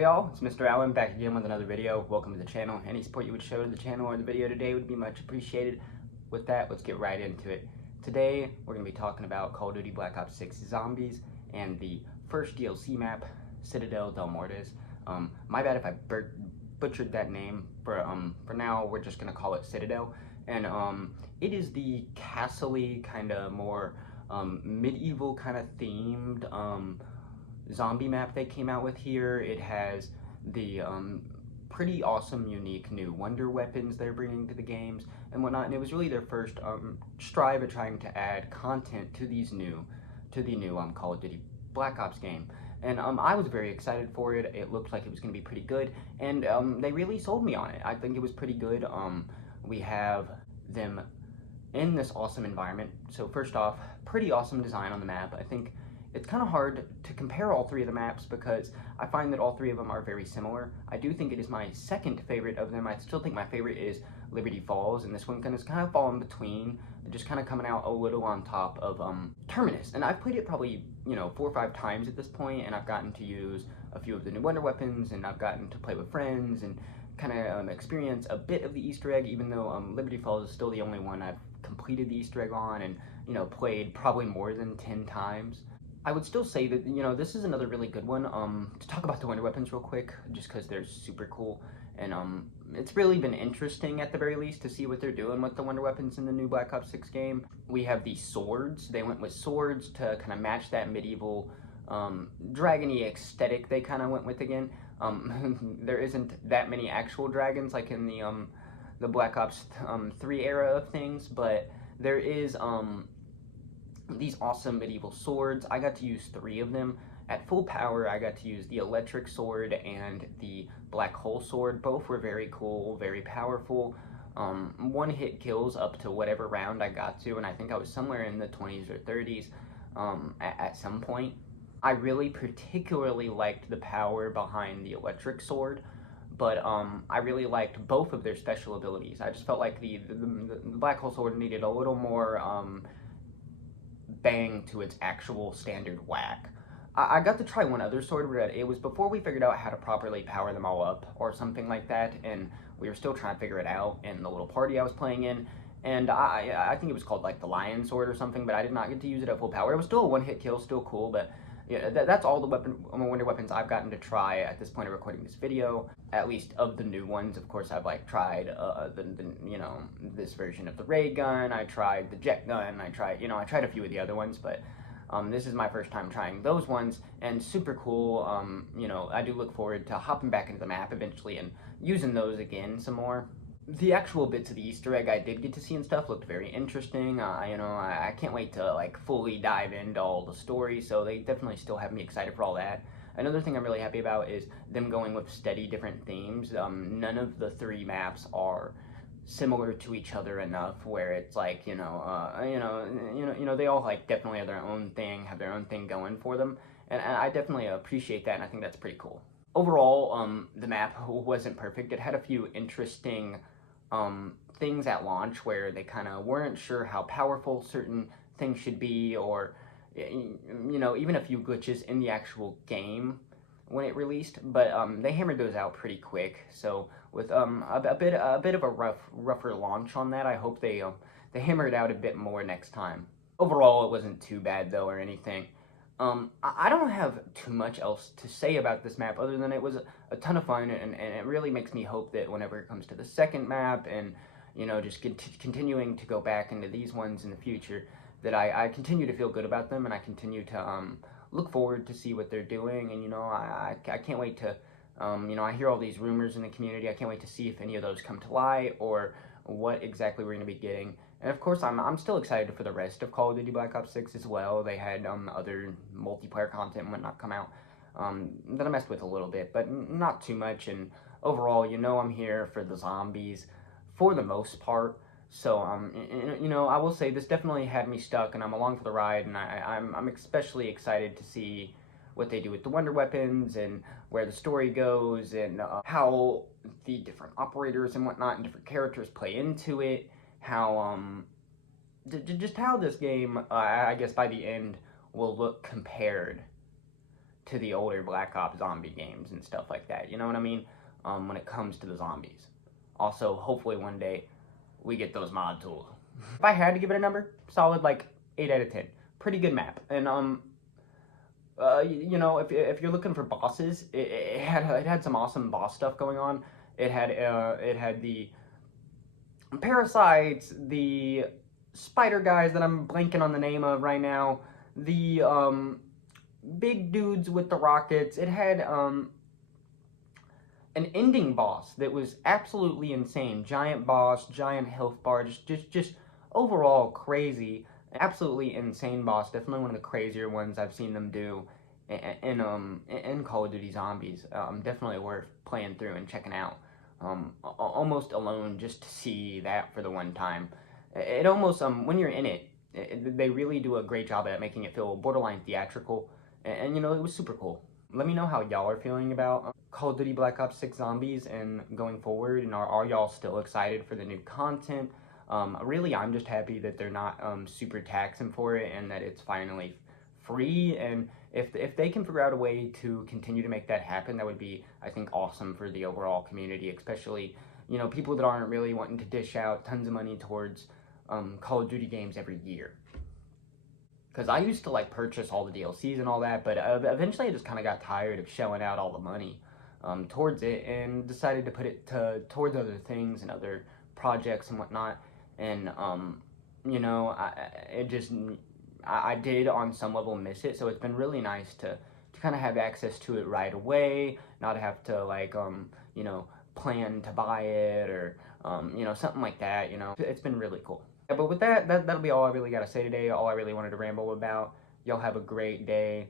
Hey y'all, it's Mr. Allen back again with another video. Welcome to the channel. Any support you would show to the channel or the video today would be much appreciated. With that, let's get right into it. Today, we're going to be talking about Call of Duty Black Ops 6 Zombies and the first DLC map, CITADELLE Mortes. My bad if I butchered that name. For now, we're just going to call it Citadel. And it is the castle-y, kind of more medieval kind of themed zombie map they came out with here. It has the pretty awesome, unique new wonder weapons they're bringing to the games and whatnot. And it was really their first strive at trying to add content to the new Call of Duty Black Ops game. And I was very excited for it. It looked like it was going to be pretty good, and they really sold me on it. I think it was pretty good. We have them in this awesome environment. So first off, pretty awesome design on the map. I think it's kind of hard to compare all three of the maps because I find that all three of them are very similar. I do think it is my second favorite of them. I still think my favorite is Liberty Falls, and this one is kind of fall in between, just kind of coming out a little on top of Terminus. And I've played it probably, 4 or 5 times at this point, and I've gotten to use a few of the new wonder weapons, and I've gotten to play with friends and kind of experience a bit of the Easter egg, even though Liberty Falls is still the only one I've completed the Easter egg on and, played probably more than 10 times. I would still say that, this is another really good one. To talk about the wonder weapons real quick, just because they're super cool, and it's really been interesting at the very least to see what they're doing with the wonder weapons in the new Black Ops 6 game. We have these swords. They went with swords to kind of match that medieval dragon-y aesthetic they kind of went with again. There isn't that many actual dragons like in the Black Ops 3 era of things, but there is these awesome medieval swords. I got to use 3 of them. At full power, I got to use the electric sword and the black hole sword. Both were very cool, very powerful. One-hit kills up to whatever round I got to, and I think I was somewhere in the 20s or 30s at some point. I really particularly liked the power behind the electric sword, but I really liked both of their special abilities. I just felt like the black hole sword needed a little more bang to its actual standard whack. I got to try one other sword, but it was before we figured out how to properly power them all up or something like that, and we were still trying to figure it out in the little party I was playing in, and I think it was called like the lion sword or something, but I did not get to use it at full power. It was still a one-hit kill, still cool, but yeah, that's all the wonder weapons I've gotten to try at this point of recording this video, at least of the new ones. Of course, I've tried this version of the ray gun. I tried the jet gun. I tried a few of the other ones, but this is my first time trying those ones, and super cool. I do look forward to hopping back into the map eventually and using those again some more. The actual bits of the Easter egg I did get to see and stuff looked very interesting. I can't wait to fully dive into all the story, so they definitely still have me excited for all that. Another thing I'm really happy about is them going with steady different themes. None of the 3 maps are similar to each other enough where it's like, they all definitely have their own thing going for them, and I definitely appreciate that, and I think that's pretty cool. Overall, the map wasn't perfect. It had a few interesting things at launch where they kind of weren't sure how powerful certain things should be, or even a few glitches in the actual game when it released, but they hammered those out pretty quick. So with a bit of a rougher launch on that, I hope they hammer it out a bit more next time. Overall, it wasn't too bad though or anything. I don't have too much else to say about this map other than it was a ton of fun, and it really makes me hope that whenever it comes to the second map and, just continuing to go back into these ones in the future, that I continue to feel good about them, and I continue to look forward to see what they're doing, and, I can't wait to, I hear all these rumors in the community. I can't wait to see if any of those come to light or what exactly we're going to be getting. And of course, I'm still excited for the rest of Call of Duty Black Ops 6 as well. They had other multiplayer content and whatnot come out that I messed with a little bit, but not too much. And overall, I'm here for the zombies for the most part. So, I will say this definitely had me stuck, and I'm along for the ride, and I'm especially excited to see what they do with the wonder weapons and where the story goes, and how the different operators and whatnot and different characters play into it. How just how this game, I guess by the end, will look compared to the older Black Ops zombie games and stuff like that. You know what I mean? When it comes to the zombies. Also, hopefully one day we get those mod tools. If I had to give it a number, solid like 8 out of 10. Pretty good map. And you know, if you're looking for bosses, it had some awesome boss stuff going on. It had the parasites, the spider guys that I'm blanking on the name of right now, the big dudes with the rockets. It had an ending boss that was absolutely insane. Giant boss, giant health bar, just overall crazy. Absolutely insane boss. Definitely one of the crazier ones I've seen them do in Call of Duty Zombies. Definitely worth playing through and checking out. Almost alone just to see that for the one time. It almost when you're in it, they really do a great job at making it feel borderline theatrical, and you know, it was super cool. Let me know how y'all are feeling about Call of Duty Black Ops 6 Zombies and going forward, and are y'all still excited for the new content? Really, I'm just happy that they're not super taxing for it and that it's finally free, and if they can figure out a way to continue to make that happen, that would be, I think, awesome for the overall community, especially, you know, people that aren't really wanting to dish out tons of money towards Call of Duty games every year. Because I used to like purchase all the DLCs and all that, but eventually I just kind of got tired of shelling out all the money towards it and decided to put it towards other things and other projects and whatnot. And you know, I did on some level miss it, so it's been really nice to kind of have access to it right away, not have to like you know, plan to buy it or you know, something like that. You know, it's been really cool. Yeah, but with that'll be all I really got to say today. All I really wanted to ramble about. Y'all have a great day.